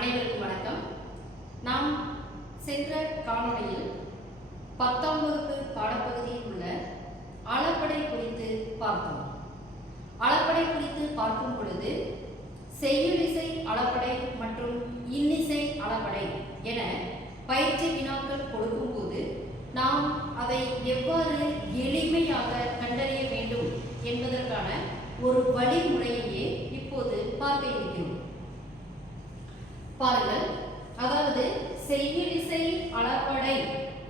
அனைவருக்கும் வணக்கம். நாம் சென்ற காணொளியில் பத்தாம் வகுப்பு பாடப்பகுதியில் உள்ள அளப்படை குறித்து பார்த்தோம். அளப்படை குறித்து பார்க்கும் பொழுது செய்யுளிசை அளப்படை மற்றும் இன்னிசை அளப்படை என பயிற்சி வினாக்கள் கொடுக்கும்போது நாம் அதை எவ்வாறு எளிமை கண்டறிய வேண்டும் என்பதற்கான ஒரு வழிமுறையையே இப்போது பார்க்க இருக்கிறோம் பாருங்கள் அதாவது செய்யுளிசை அளப்படை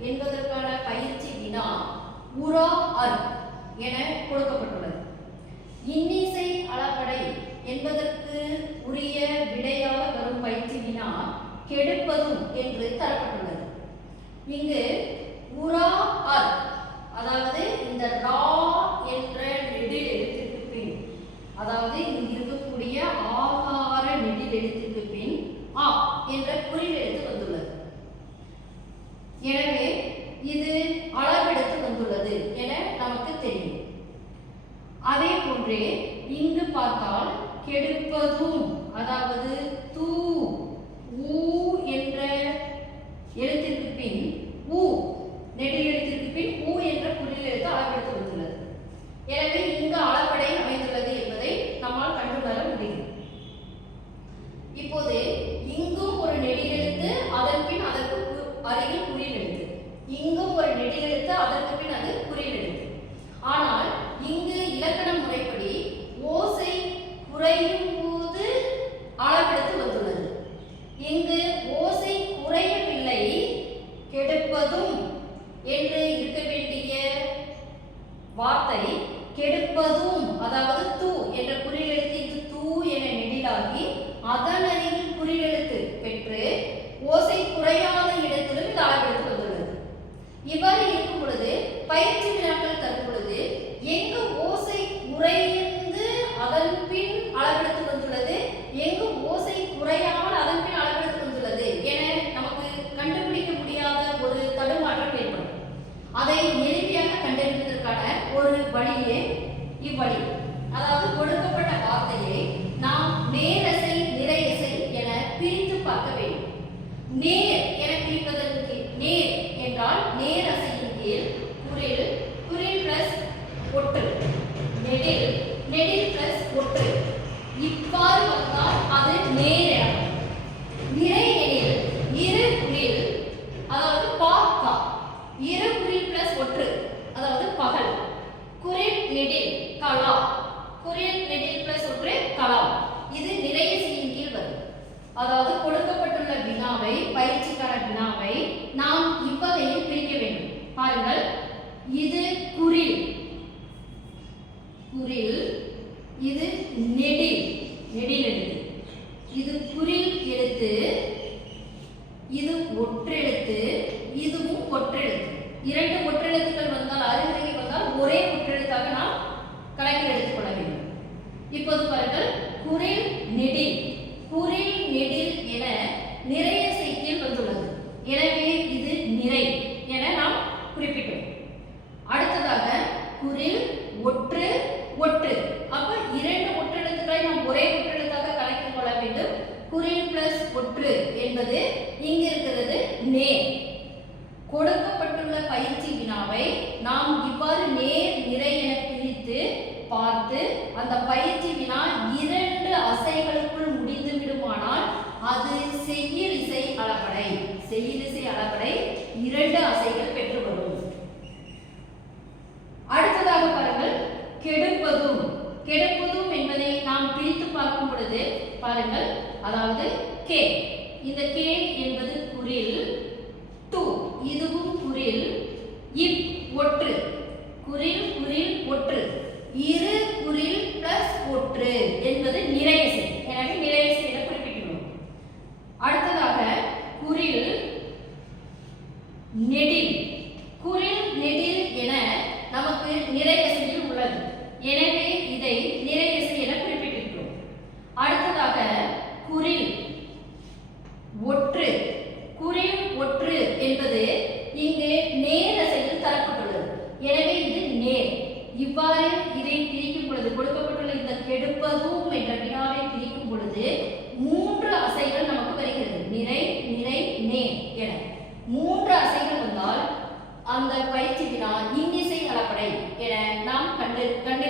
என்பதற்கான பயிற்சி வினா உரா அர் என கொடுக்கப்பட்டுள்ளது. இன்னிசை அளப்படை என்பதற்கு உரிய விடையாக வரும் பயிற்சி வினா கெடுப்பதும் என்று தரப்பட்டுள்ளது. இங்கு உரா அர் அதாவது இந்த ரா என்ற நெடில் எழுத்திற்கு பின் அதாவது இங்கு இருக்கக்கூடிய ஆகார நெடில் எழுத்து பின் ஆ என்ற குறில் எழுத்து வந்துள்ளது எனவே இது அளவெடுத்து வந்துள்ளது என நமக்கு தெரியும். அதே போன்றே இங்கு பார்த்தால் கெடுப்பதும் அதாவது தூ ஊ என்ற எழுத்திற்கு பின் ஊ நெடில் எழுத்திற்கு பின் ஊ என்ற குறில் எழுத்து அளவெடுத்து வந்துள்ளது எனவே இங்கு அளப்படை அமைந்துள்ளது என்பதை நம்மால் கண்டுணர முடியும். இப்போது இங்கும் ஒரு நெடில் எழுத்து அதன் பின் அதற்கு அருகில் குறியில் எழுத்து. இங்கும் ஒரு நெடில் எழுத்து அதற்கு பின் அது ஆனால் இங்கு இலக்கண முறைப்படி ஓசை குறையும் போது அளவெடுத்து வந்துள்ளது. இங்கு ஓசை குறையவில்லை கெடுப்பதும் என்று இருக்க வேண்டிய வார்த்தை கெடுப்பதும் அதாவது தூ என்ற குறியெழுத்து இது தூ என நெடிலாகி அதன் அருகில் குறியெழுத்து பெற்று ஓசை குறையாத இடத்திலும் இது அளவெடுத்து வந்துள்ளது. இவ்வாறு இருக்கும் பொழுது பயிற்சி வினாக்கள் தரும் பொழுது எங்கு ஓசை குறைந்து அதன் பின் அளவெடுத்து வந்துள்ளது எங்கு ஓசை குறையாமல் அதன் பின் அளவெடுத்து வந்துள்ளது என நமக்கு கண்டுபிடிக்க முடியாத ஒரு தடுமாற்றம் ஏற்படும் அதை எளிமையாக கண்டறிவதற்கான ஒரு வழியே இவ்வழி அதாவது கொடுக்கப்பட்ட வார்த்தையை நாம் நேரசை நிறையசை என பிரித்து பார்க்க வேண்டும் நேர் என பிரிப்பதற்கு நேர் என்றால் நேரசையின் கீழ் குரில் குரில் பிளஸ் ஒற்று நெடில் நெடில் பிளஸ் ஒற்று இவ்வாறு வந்தால் அது நேர் எனப்படும் நிறை எனில் இரு குறில் அதாவது பாக்கா இரு குறில் பிளஸ் ஒற்று அதாவது பகல் குறில் நெடில் கலா குறில் நெடில் பிளஸ் ஒன்று கலாம். இது நிறைய செய்யும் கீழ் வரும். அதாவது கொடுக்கப்பட்டுள்ள வினாவை பயிற்சிக்கார வினாவை நாம் இவ்வகையில் பிரிக்க வேண்டும். பாருங்கள். இது குறில் குறில் இது நெடில். நெடில் எழுத்து. இது குறில் எழுத்து. இது ஒற்றெழுத்து. இதுவும் ஒற்றெழுத்து. இரண்டு ஒற்றெழுத்துக்கள் வந்தால் அருகில் வந்தால் ஒரே ஒற்றெழுத்தாக நாம் கணக்கில் எடுத்துக்கொள்ள வேண்டும் இப்போது குரில் நெடில். குரில் நெடில் என நிறைய செய்தியில் வந்துள்ளது. எனவே இது நிறை என நாம் குறிப்பிட்டோம். அடுத்ததாக குரில் ஒற்று ஒற்று. அப்ப இரண்டு ஒற்றெழுத்துக்களை நாம் ஒரே ஒற்றெழுத்தாக கணக்கில் கொள்ள வேண்டும். குரில் பிளஸ் ஒற்று என்பது இங்கு இருக்கிறது நேர் கொடுக்கப்பட்டுள்ள பயிற்சி வினாவை நாம் இவ்வாறு நேர் நிறை என பிரித்து பார்த்து அந்த பயிற்சி வினா இரண்டு அசைகளுக்குள் முடிந்து விடுமானால் அது செய்யுளிசை அளபடை செய்யுளிசை அளபடை இரண்டு அசைகள் பெற்று வரும் அடுத்ததாக பாருங்கள் கெடுப்பதும். கெடுப்பதும் என்பதை நாம் பிரித்து பார்க்கும் பொழுது பாருங்கள் அதாவது கே. இந்த கே என்பது குரில் இவ்வாறு இதை பிரிக்கும் பொழுது கொடுக்கப்பட்டுள்ள இந்த கெடுப்பதும் என்ற வினாவை பிரிக்கும் பொழுது மூன்று அசைகள் நமக்கு வருகிறது. நிறை நிறை நே என. மூன்று அசைகள் வந்தால் அந்த பயிற்சி வினா இன்னிசை அளப்படை என நாம் கண்டு கண்டு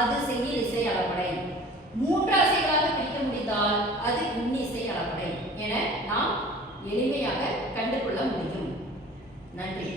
அது செய்யிலிசை அளபடை மூன்று அசைகளாக பிரிக்க முடிந்தால் அது இன்னிசை அளப்படை என நாம் எளிமையாக கண்டுகொள்ள முடியும். நன்றி.